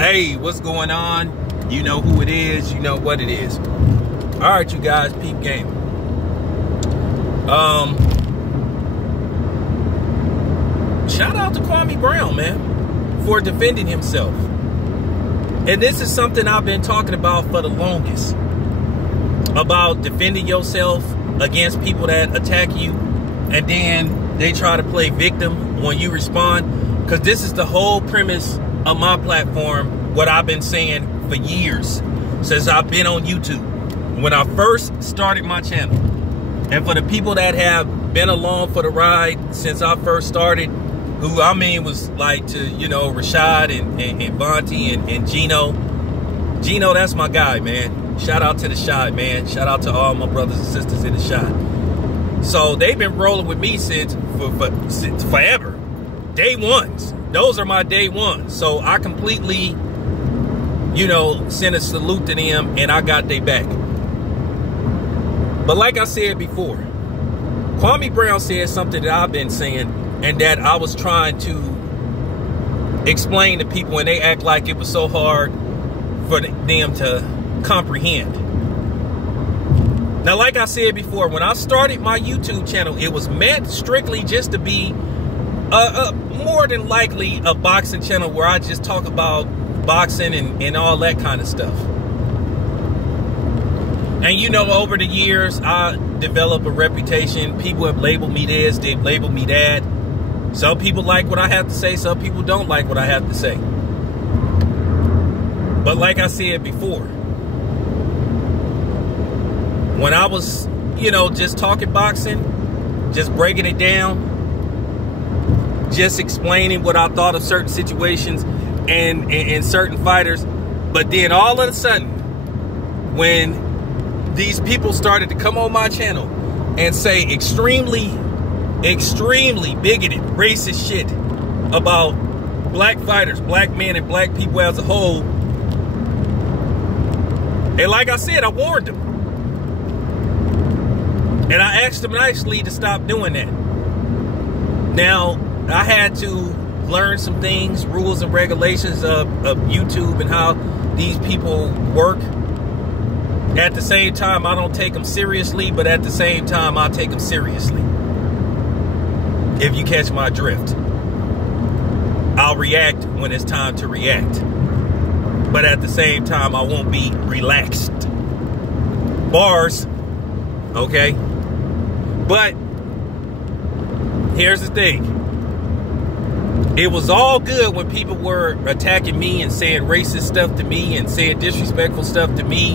Hey, what's going on? You know who it is. You know what it is. All right, you guys, peep game. Shout out to Kwame Brown, man, for defending himself. And this is something I've been talking about for the longest. About defending yourself against people that attack you, and then they try to play victim when you respond. Because this is the whole premise of my platform, what I've been saying for years, since I've been on YouTube. When I first started my channel, and for the people that have been along for the ride since I first started, who I mean was like to, you know, Rashad and Bonte and Gino. Gino, that's my guy, man. Shout out to the shot, man. Shout out to all my brothers and sisters in the shot. So they've been rolling with me since forever. Day ones. Those are my day ones. So I completely, you know, sent a salute to them, and I got their back. But like I said before, Kwame Brown said something that I've been saying, and that I was trying to explain to people, and they act like it was so hard for them to comprehend. Now, like I said before, when I started my YouTube channel, it was meant strictly just to be more than likely a boxing channel where I just talk about boxing and all that kind of stuff. And you know, over the years, I developed a reputation. People have labeled me this, they've labeled me that. Some people like what I have to say, some people don't like what I have to say. But like I said before, when I was, you know, just talking boxing, just breaking it down, just explaining what I thought of certain situations and certain fighters, but then all of a sudden, when these people started to come on my channel and say extremely bigoted, racist shit about black fighters, black men, and black people as a whole. And like I said, I warned them. And I asked them nicely to stop doing that. Now, I had to learn some things, rules and regulations of YouTube and how these people work. At the same time, I don't take them seriously, but at the same time, I take them seriously. If you catch my drift. I'll react when it's time to react. But at the same time, I won't be relaxed. Bars. Okay? But here's the thing. It was all good when people were attacking me and saying racist stuff to me and saying disrespectful stuff to me.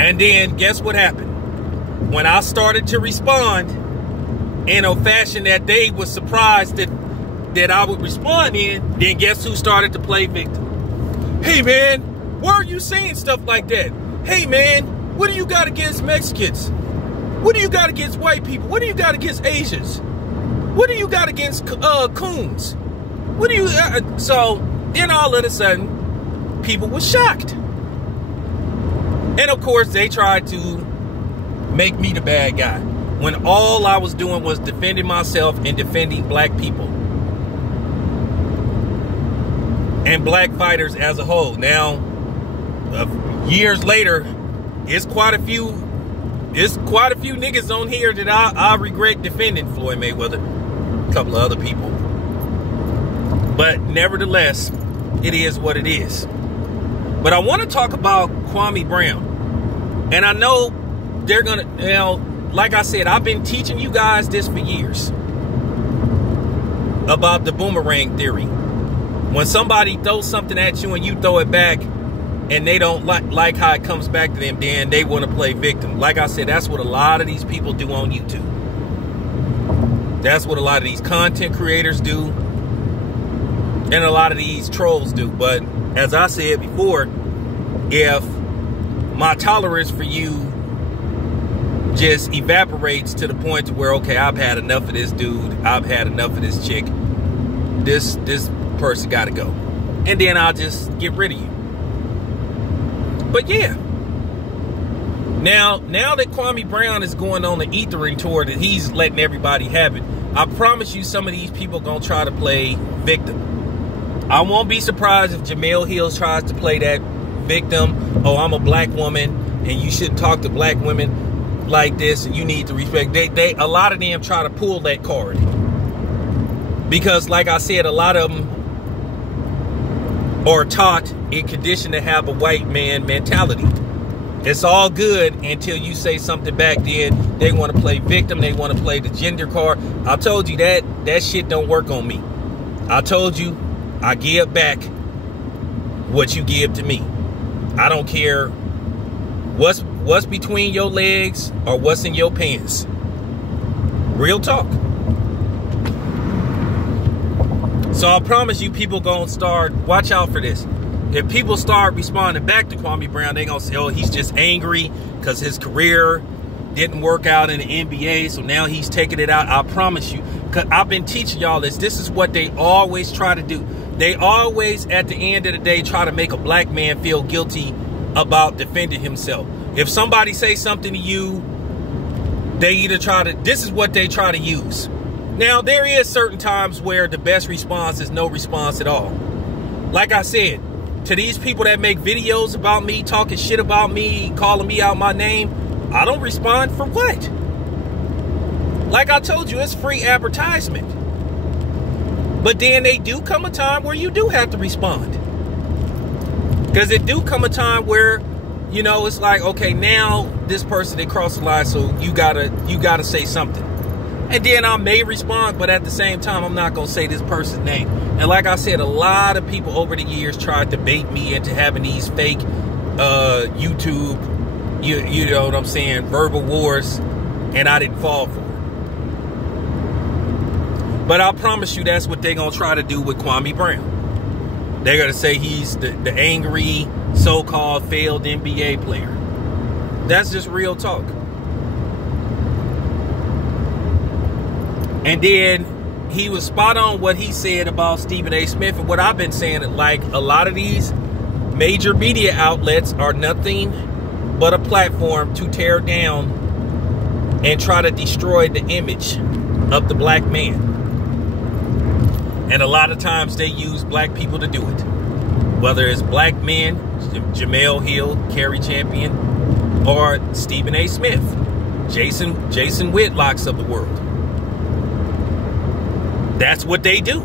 And then guess what happened? When I started to respond in a fashion that they were surprised that I would respond in, then guess who started to play victim? Hey man, why are you saying stuff like that? Hey man, what do you got against Mexicans? What do you got against white people? What do you got against Asians? What do you got against coons? What do you... So then all of a sudden, people were shocked. And of course, they tried to make me the bad guy, when all I was doing was defending myself and defending black people and black fighters as a whole. Now, years later, it's quite a few niggas on here that I regret defending. Floyd Mayweather, a couple of other people. But nevertheless, it is what it is. But I want to talk about Kwame Brown. And I know they're going to, you know, like I said, I've been teaching you guys this for years about the boomerang theory. When somebody throws something at you and you throw it back and they don't like how it comes back to them, then they want to play victim. Like I said, that's what a lot of these people do on YouTube. That's what a lot of these content creators do. And a lot of these trolls do. But as I said before, if my tolerance for you just evaporates to the point to where, okay, I've had enough of this dude, I've had enough of this chick, this person got to go, and then I'll just get rid of you. But yeah, now that Kwame Brown is going on the ethering tour, that he's letting everybody have it, I promise you some of these people gonna try to play victim. I won't be surprised if Jemele Hill tries to play that victim. Oh, I'm a black woman, and you shouldn't talk to black women like this, and you need to respect. A lot of them try to pull that card. Because, like I said, a lot of them are taught and conditioned to have a white man mentality. It's all good until you say something back. Then they want to play victim. They want to play the gender card. I told you that shit don't work on me. I told you I give back what you give to me. I don't care what's between your legs or what's in your pants. Real talk. So I promise you, people gonna start, watch out for this. If people start responding back to Kwame Brown, they gonna say, oh, he's just angry because his career didn't work out in the NBA, so now he's taking it out. I promise you, because I've been teaching y'all this. This is what they always try to do. They always, at the end of the day, try to make a black man feel guilty about defending himself. If somebody says something to you, they either try to, this is what they try to use. Now, there is certain times where the best response is no response at all. Like I said, to these people that make videos about me, talking shit about me, calling me out my name, I don't respond for what? Like I told you, it's free advertisement. But then they do come a time where you do have to respond. Because it do come a time where, you know, it's like, okay, now this person, they crossed the line, so you gotta say something. And then I may respond, but at the same time, I'm not going to say this person's name. And like I said, a lot of people over the years tried to bait me into having these fake YouTube, you know what I'm saying, verbal wars, and I didn't fall for it. But I promise you, that's what they're going to try to do with Kwame Brown. They're going to say he's the angry, so-called failed NBA player. That's just real talk. And then he was spot on what he said about Stephen A. Smith. And what I've been saying, like, a lot of these major media outlets are nothing but a platform to tear down and try to destroy the image of the black man. And a lot of times they use black people to do it. Whether it's black men, Jemele Hill, Carrie Champion, or Stephen A. Smith, Jason Whitlocks of the world. That's what they do.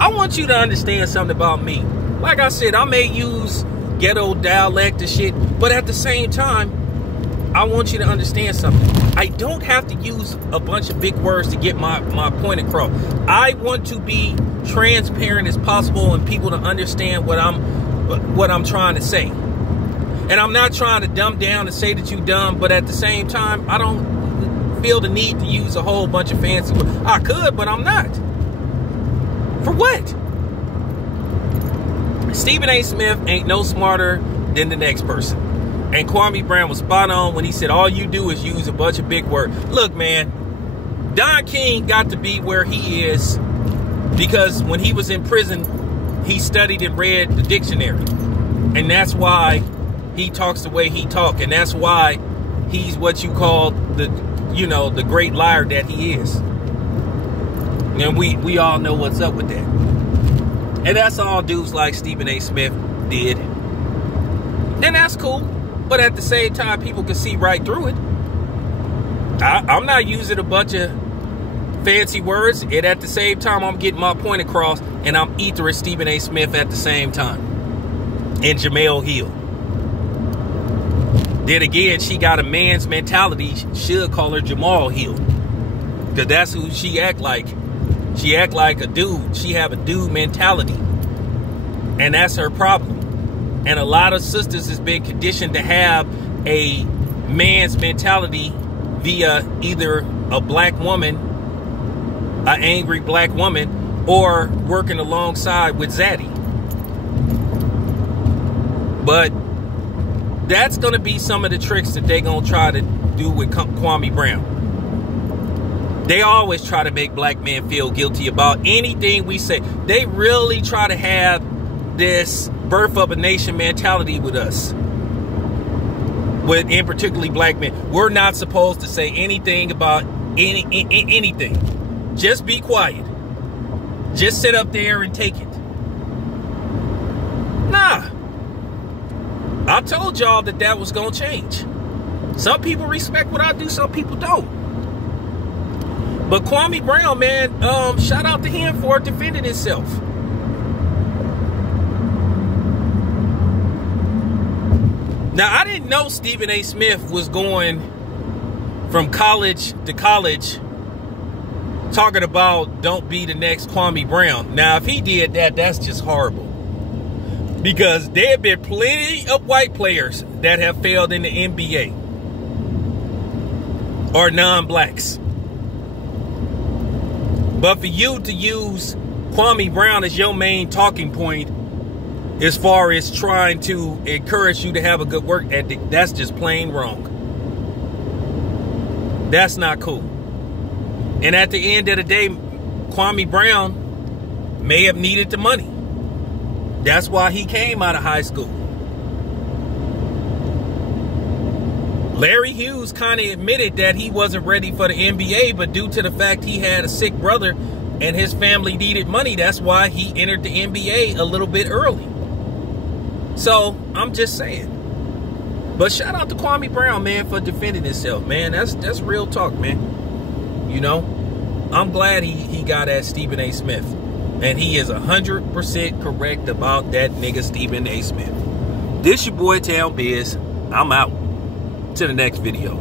I want you to understand something about me. Like I said, I may use ghetto dialect and shit, but at the same time, I want you to understand something. I don't have to use a bunch of big words to get my point across. I want to be transparent as possible and people to understand what I'm trying to say. And I'm not trying to dumb down and say that you dumb, but at the same time, I don't feel the need to use a whole bunch of fancy words. I could, but I'm not. For what? Stephen A. Smith ain't no smarter than the next person. And Kwame Brown was spot on when he said all you do is use a bunch of big words. Look, man, Don King got to be where he is because when he was in prison, he studied and read the dictionary. And that's why he talks the way he talks. And that's why he's what you call the great liar that he is. And we all know what's up with that. And that's all dudes like Stephen A. Smith did. And that's cool. But at the same time, people can see right through it. I'm not using a bunch of fancy words. And at the same time, I'm getting my point across. And I'm eating Stephen A. Smith at the same time. And Jemele Hill. Then again, she got a man's mentality. Should call her Jamal Hill. Because that's who she act like. She act like a dude. She have a dude mentality. And that's her problem. And a lot of sisters has been conditioned to have a man's mentality via either a black woman, an angry black woman, or working alongside with Zaddy. But that's going to be some of the tricks that they're going to try to do with Kwame Brown. They always try to make black men feel guilty about anything we say. They really try to have this birth of a nation mentality with us. In particularly black men. We're not supposed to say anything about anything. Just be quiet. Just sit up there and take it. Nah. I told y'all that was going to change. Some people respect what I do, some people don't. But Kwame Brown, man, shout out to him for defending himself. Now, I didn't know Stephen A. Smith was going from college to college talking about don't be the next Kwame Brown. Now, if he did that, that's just horrible. Because there have been plenty of white players that have failed in the NBA. Or non-blacks. But for you to use Kwame Brown as your main talking point as far as trying to encourage you to have a good work ethic, that's just plain wrong. That's not cool. And at the end of the day, Kwame Brown may have needed the money. That's why he came out of high school. Larry Hughes kind of admitted that he wasn't ready for the NBA, but due to the fact he had a sick brother and his family needed money, that's why he entered the NBA a little bit early. So, I'm just saying. But shout out to Kwame Brown, man, for defending himself, man. That's real talk, man. You know, I'm glad he got at Stephen A. Smith. And he is 100% correct about that nigga Stephen A. Smith. This your boy Town Biz. I'm out. To the next video.